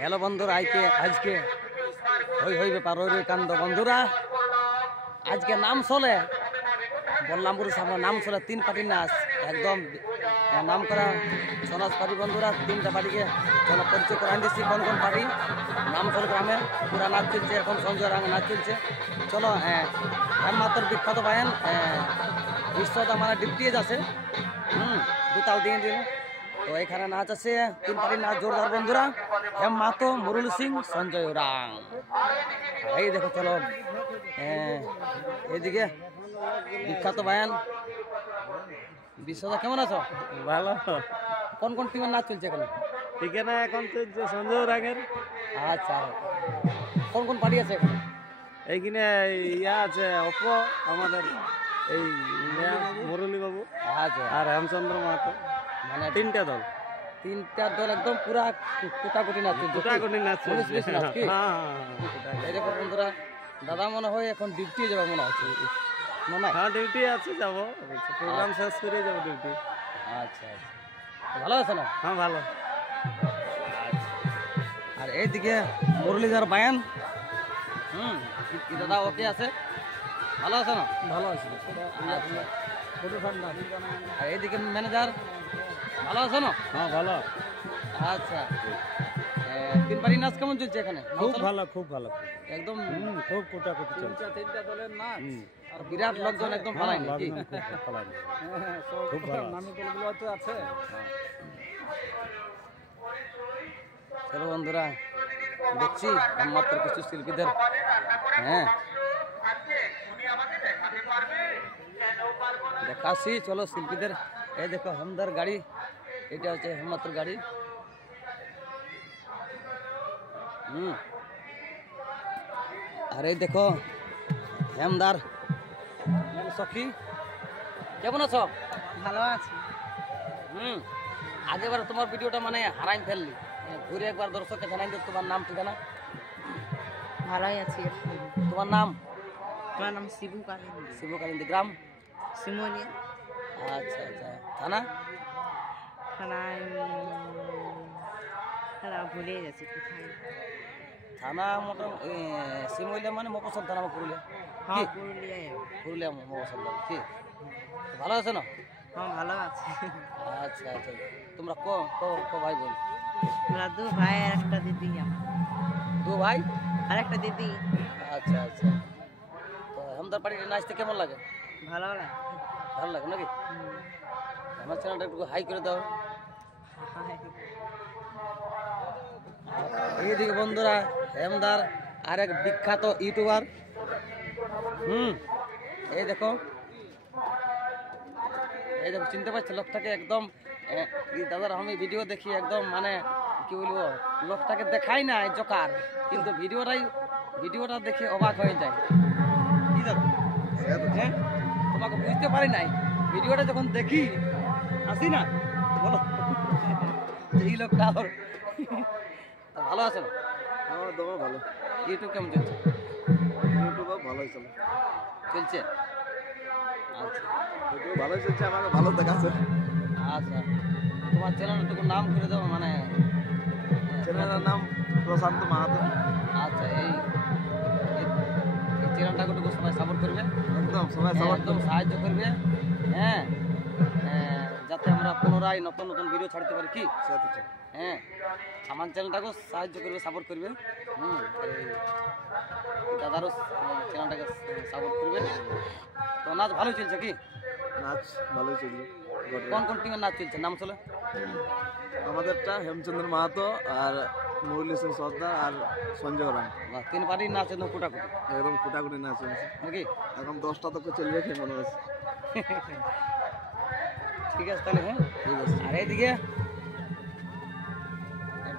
Hello বন্ধুরা, আজকে হই ব্যাপার ওই কান্দ বন্ধুরা। আজকে নাম চলে বললামপুর সামনে নাম চলে 3 পার্টির নাচ, একদম নাম করা সনাজ পার্টি বন্ধুরা। 3টা পার্টিকে চলো পরিচয় করে দিচ্ছি কোন কোন পার্টি নাম চলে গ্রামে। পুরা নাচ চলছে এখন, সঞ্জয় রাঙা নাচ চলছে। চলো মাত্র বিখ্যাত বায়ান বিশ্বতা মানে ডিপটিয়ে যাচ্ছে দুতাল দিয়ে দিন। তো এখানে নাচ আছে 3 পার্টির নাচ জোরদার বন্ধুরা। হেম মাতো, মুরুল সিং, সঞ্জয় রাং। এই দেখো চলো এইদিকে বিখ্যাত বায়ান বিশ্বদা। কেমন আছো? ভালো। কোন কোন টিমের নাচ চলছে এখানে? এখানে এখন চলছে সঞ্জয় রাগের। আচ্ছা, কোন কোন পার্টি আছে এখানে? এইখানে ইয়া আছে অপ, আমাদের এই মুরলী বাবু আচ্ছা, আর হেমচন্দ্র মাহাতো, মানে 3টা দল। 3টা দল একদম পুরা কুটাকুটি নাচ চলছে। কুটাকুটি নাচ চলছে। এই দেখো বন্ধুরা, দাদা মনে হয় এখন ডিউটি যাবে মনে হচ্ছে। হ্যাঁ, ডিউটি আছে, যাবো প্রোগ্রাম শেষ করে যাবো ডিউটি। আচ্ছা, ভালো আছে না? হ্যাঁ ভালো। আর এইদিকে মুরলীধর বায়ান দাদা ওকে আছে, ভালো আছে না? ভালো আছে। আর এইদিকে ম্যানেজার ভালো আছে না? হ্যাঁ ভালো। আচ্ছা, 3 পার্টির নাচ কেমন চলছে এখানে? খুব ভালো, খুব ভালো, একদম খুব কুটাকুটি চলছে। 3টা দলের নাচ আর বিরাট লোকজন একদম পালাই নাকি? খুব ভালো নামি দলগুলো তো আছে। চলো বন্ধুরা, দেখছি মাত্র কিছু শিল্পীদের দেখাচ্ছি। চলো শিল্পীদের, এই দেখো হেমদার গাড়ি, এটা হচ্ছে হেমমাত্র গাড়ি। আর এই দেখো হেমদার সখী। কেমন আছো? ভালো আছি। আগেবার তোমার ভিডিওটা মানে হারাই ফেললি, ঘুরে একবার দর্শককে জানাই দিও তোমার নাম ঠিকানা। ভালোই আছি। তোমার নাম? আমার নাম শিবু কালিন্দী। শিবু কালিন্দী, গ্রাম সিমোলিয়া। আচ্ছা, থানা? থানায় ভুলে গেছি কোথায়। থানা মোটামুটি শিমুলিয়া মানে মফস্বল থানা, পুরুলিয়া। হ্যাঁ, পুরুলিয়ায়। পুরুলিয়া মফস্বল, কি ভালো আছে না? হ্যাঁ ভালো আছে। আচ্ছা, তোমরা ক ভাই বোন? আমরা 2 ভাই আর একটা দিদি। 2 ভাই আর একটা দিদি। আচ্ছা, তো হেমদার পার্টিতে নাচতে কেমন লাগে? ভালো লাগে। ভালো লাগে নাকি? আমার চ্যানেলটা একটু হাই করে দাও। এইদিকে বন্ধুরা হেমদার আরেক বিখ্যাত ইউটিউবার। এই দেখো চিনতে পারছি লোকটাকে একদম। দাদার আমি ভিডিও দেখি একদম মানে কি বলবো, লোকটাকে দেখাই না জোকার, কিন্তু ভিডিওটা দেখে অবাক হয়ে যায়। কি দাদা তোমাকে বুঝতে পারি নাই, ভিডিওটা যখন দেখি আসি না, বলো এই লোকটা ভালো আছে না? হ্যাঁ তোমার ভালো। ইউটিউব কেমন চলছে? ইউটিউব ভালোই চলে চলছে। আচ্ছা, ইউটিউব ভালোই চলছে, আমাকে ভালো দেখাচ্ছে। আচ্ছা, তোমার চ্যানেলটুকু নাম করে দাও, মানে চ্যানেলের নাম প্রশান্ত মাহাতো। আচ্ছা, এই চ্যানেলটাকে সবাই সাপোর্ট করবে, একদম সবাই সাপোর্ট একদম সাহায্য করবে। যাতে আমরা পুনরায় নতুন ভিডিও ছাড়তে পারি। কি আমার চ্যানেলটাকেও সাহায্য করবে, সাপোর্ট করবে। দাদারও চ্যানেলটাকে সাপোর্ট করবে। তো নাচ ভালোই চলছে কি? নাচ ভালোই চলছে। কোন কোন টিমের নাচ চলছে নাম চলে? আমাদেরটা হেমচন্দ্র মাহাতো আর মুরলী সিং সর্দার আর সঞ্জয় রাং। 3 পার্টির নাচ একদম কুটাকুটি, একদম কুটাকুটি নাচ চলছে নাকি? এখন 10টা তো চলবে কি মনে হচ্ছে। ঠিক আছে তাহলে, ঠিক আছে। আর এইদিকে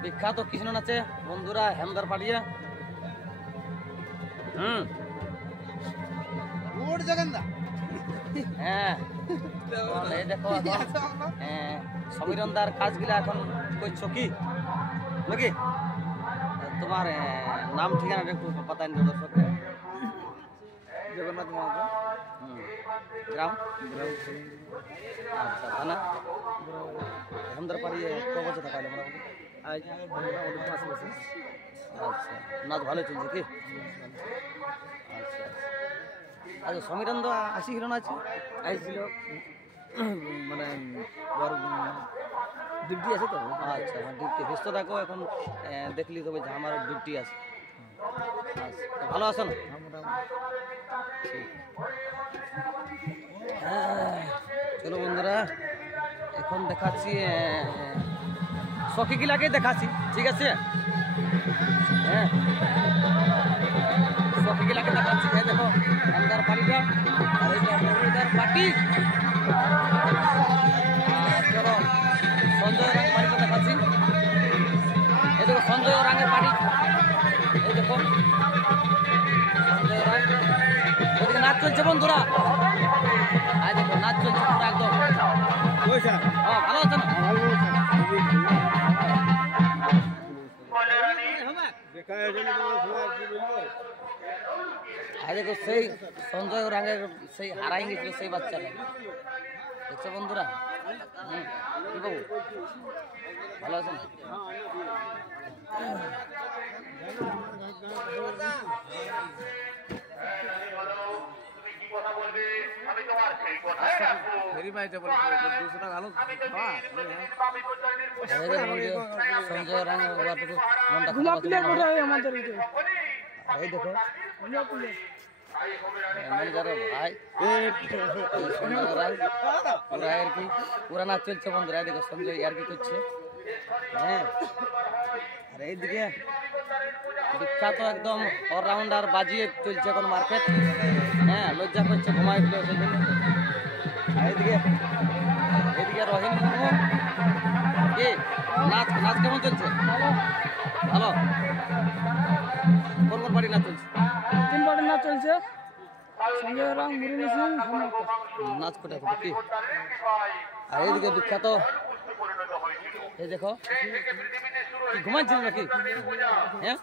বিখ্যাত কৃষ্ণ নাচে বন্ধুরা হেমদার পাড়িয়া। এই দেখো সমীরণদার কাজগুলা এখন করছো কি নাকি? তোমার নাম ঠিকানাটা একটু পাতাই দিও দর্শককে। জগন্নাথ মাহাতো, গ্রাম। আচ্ছা, থানা হেমদার পাড়িয়ে ক বছর থাকা মোটামুটি? আজ মোটামুটি 5 বছর। আচ্ছা, নাচ ভালো চলছে কি? আচ্ছা আচ্ছা, সমীরণ তো আসিছিল না আছে? আইছিল মানে বড় ডিউটি আছে তো। আচ্ছা, আমার ডিউটি ব্যস্ত থাকো এখন, দেখলি তবে যে আমার ডিউটি আছে। আচ্ছা, তো ভালো আছো না? ঠিক। চলো বন্ধুরা, এখন দেখাচ্ছি সখী গিলাকে দেখাচ্ছি, ঠিক আছে? হ্যাঁ, সখী গিলাকে দেখাচ্ছি। এই দেখো আন্দার পার্টিটা, আর এই যে মরুদার পার্টি। চলো সঞ্জয় রাং পার্টিটা দেখাচ্ছি। এই দেখো সঞ্জয় রাঙের পার্টি, এই দেখো সঞ্জয় রাং। ওদিকে নাচ চলছে বন্ধুরা, আর দেখো নাচ চলছে পুরো একদম। হ্যাঁ, ভালো আছে না? আর দেখো সেই সঞ্জয় রাঙের সেই হারাই গেছিল সেই বাচ্চাটা, দেখছো বন্ধুরা? কি বাবু ভালো আছেন? সঞ্জয় রাঙ মনটা আমাদের এই দেখো ম্যানেজারের ভাই সঞ্জয় রাং পুরা আর কি পুরা নাচ চলছে বন্ধুরা। দেখো সঞ্জয় আর কি করছে। হ্যাঁ, আর এইদিকে বিখ্যাত একদম অলরাউন্ডার বাজিয়ে চলছে এখন মার্কেট। হ্যাঁ, লজ্জা করছে, ঘুমাই দিল সেই জন্য। আর এদিকে রহিম মুর্মু, কি নাচ নাচ কেমন চলছে? ভালো। কোন কোন বাড়ি নাচ চলছে? 3 পার্টি নাচ চলছে। সঞ্জয় রাং, মুরলী সিং, নাচ কোথায় কি? আর এইদিকে বিখ্যাত, এই দেখো কি ঘুমাচ্ছিল নাকি? হ্যাঁ,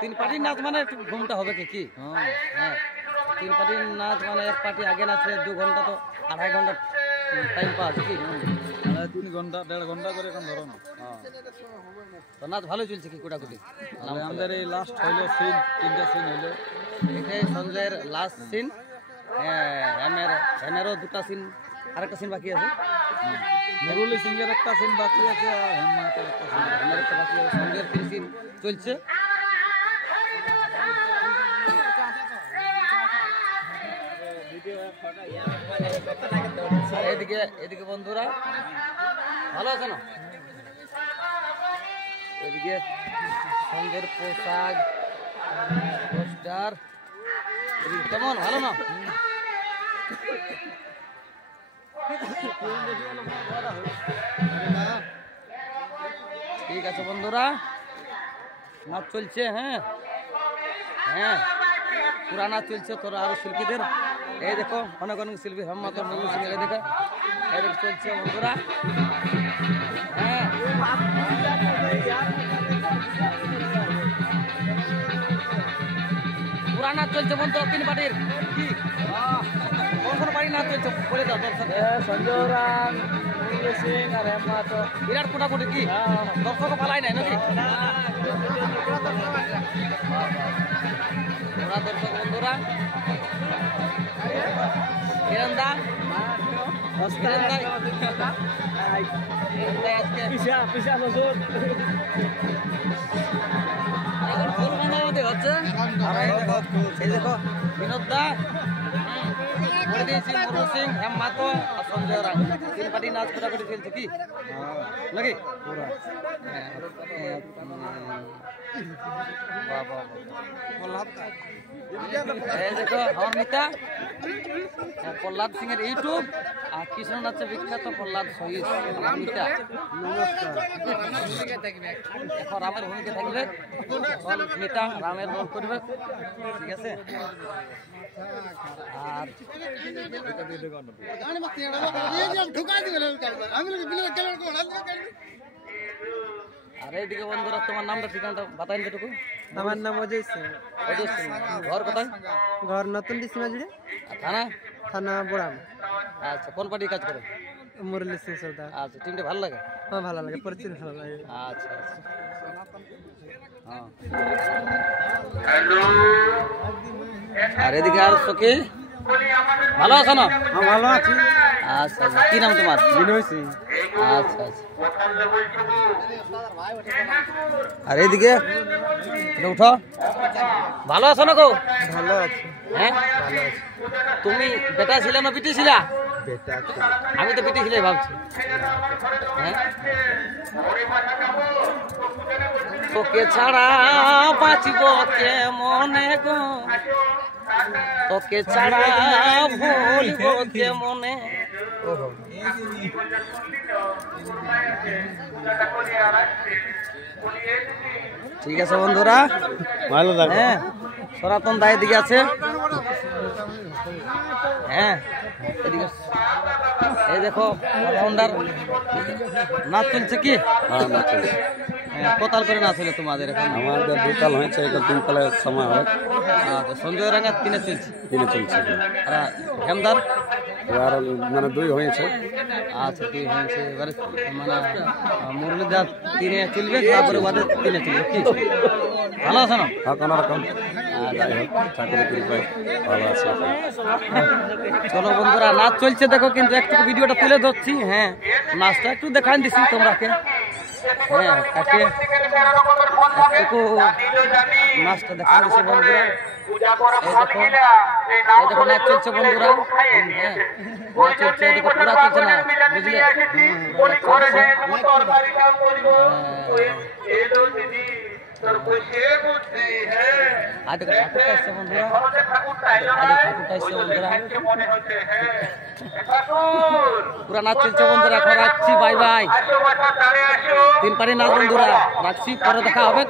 3 পার্টির নাচ মানে একটু ঘুমটা হবে কি? হ্যাঁ, 3 পার্টির নাচ মানে এক পার্টি আগে নাচলে 2 ঘন্টা তো 2.5 ঘন্টা টাইম পাস কি? 3 ঘন্টা 1.5 ঘন্টা করে এখন ধরো না। তো নাচ ভালো চলছে কি কোটাকুটি? আমাদের এই লাস্ট হইলো সিন, 3টা সিন হইলো। এটাই সঞ্জয়ের লাস্ট সিন। হেমেরও 2টা সিন, আরেকটা সিন বাকি আছে। মুরলী সিং এর একটা সিন বাকি আছে, আর হেমমাতের একটা সিন। আমার একটা বাকি আছে। সঞ্জয়ের 3 সিন চলছে। আর এদিকে বন্ধুরা ভালো আছে না? এদিকে সঞ্জয়ের পোশাক পোস্টার কেমন, ভালো না? ঠিক আছে বন্ধুরা, নাচ চলছে। হ্যাঁ হ্যাঁ, পুরা নাচ চলছে। তোরা আরো শিল্পীদের এই দেখো, অনেক অনেক শিল্পী হেমন্ত মুরমু সিং এই দেখো চলছে বন্ধুরা। হ্যাঁ, পুরা নাচ চলছে বন্ধুরা 3 পার্টির। কি কোন কোন পার্টি নাচ চলছে বলে দাও দর্শক। সঞ্জয় রাং, মুরলী সিং আর হেমমাত। বিরাট কোটাকুটি কি দর্শক পালাই নাই নাকি? ওরা দর্শক বন্ধুরা হিরন্দা হচ্ছে। এই দেখো বিনোদ দা, মুরলী সিং, মুরু সিং, হেমমাত আর সঞ্জয় রাং 3 পার্টি নাচ কোটাকুটি চলছে কি নাকি? এই দেখো আমার মিতা প্রহ্লাদ সিং এর ইউটিউব, আর কৃষ্ণনাথের বিখ্যাত প্রহ্লাদ শহীদ আমার মিতা। এখন রামের ভূমিকা থাকবে, মিতা রামের রোল করবে, ঠিক আছে? আর আর এইদিকে বন্ধুরা তোমার নামটা ঠিকানাটা বাতাইন যেটুকু। আমার নাম অজয় সিং। অজয় সিং, ঘর কোথায়? ঘর নতুন ডিসিমা জুড়ে, থানা? থানা বোড়াম। আচ্ছা, কোন পার্টি কাজ করে? মুরলী সিং সর্দার। আচ্ছা, টিমটা ভালো লাগে? ভালো লাগে, পরিচিত ভালো লাগে। আচ্ছা আচ্ছা হ্যাঁ। আর এদিকে আর সখী ভালো আছো না? হ্যাঁ ভালো আছি। আচ্ছা আচ্ছা কি নাম তোমার? বিনয় সিং। আচ্ছা আচ্ছা আর এদিকে এটা উঠো, ভালো আছো না গো? ভালো আছি। হ্যাঁ ভালো আছি। তুমি বেটা ছিলে না বিটি ছিলা? বেটা আমি তো বিটি ছিলে ভাবছি। হ্যাঁ তোকে ছাড়া বাঁচব কেমনে গো, তোকে ছাড়া ভুলব কেমনে। ঠিক আছে বন্ধুরা, ভালো লাগে। হ্যাঁ সনাতন দায়ের দিকে আছে। হ্যাঁ এদিকে এই দেখো অলরাউন্ডার নাচ চলছে কি? কোতাল করে নাচ হলো তোমাদের এখন? আমাদের দুতাল হয়েছে, এটা তিনতলার সময় হয়, আচ্ছা, সঞ্জয় রাঙা তিনে চলছে। দিনে চলছে। আর হেমদার আর মানে দুই হয়েছে। আচ্ছা দুই হয়েছে, এবারে মানে মুরলীদার তিনে চলবে, তারপরে ওদের তিনে চলবে। কি ভালো আছে না? আর কোনো রকম যাই হোক ঠাকুরের কৃপায় ভালো আছে। চলো বন্ধুরা নাচ চলছে দেখো, কিন্তু একটু ভিডিওটা তুলে ধরছি। হ্যাঁ নাচটা একটু দেখাই দিছি তোমরাকে। হ্যাঁ কাকে একটু নাচটা দেখাই দিছি বন্ধুরা। এই দেখো নাচ চলছে বন্ধুরা। হ্যাঁ নাচ চলছে, এদিকে পুরা চলছে না, বুঝলে? আজকে ঠাকুরটা এসছে বন্ধুরা, আজকে ঠাকুরটা এসছে বন্ধুরা। পুরা নাচ চলছে বন্ধুরা, এখন রাখছি, বাই বাই। তিন পারি নাচ বন্ধুরা, রাখছি, পরে দেখা হবে।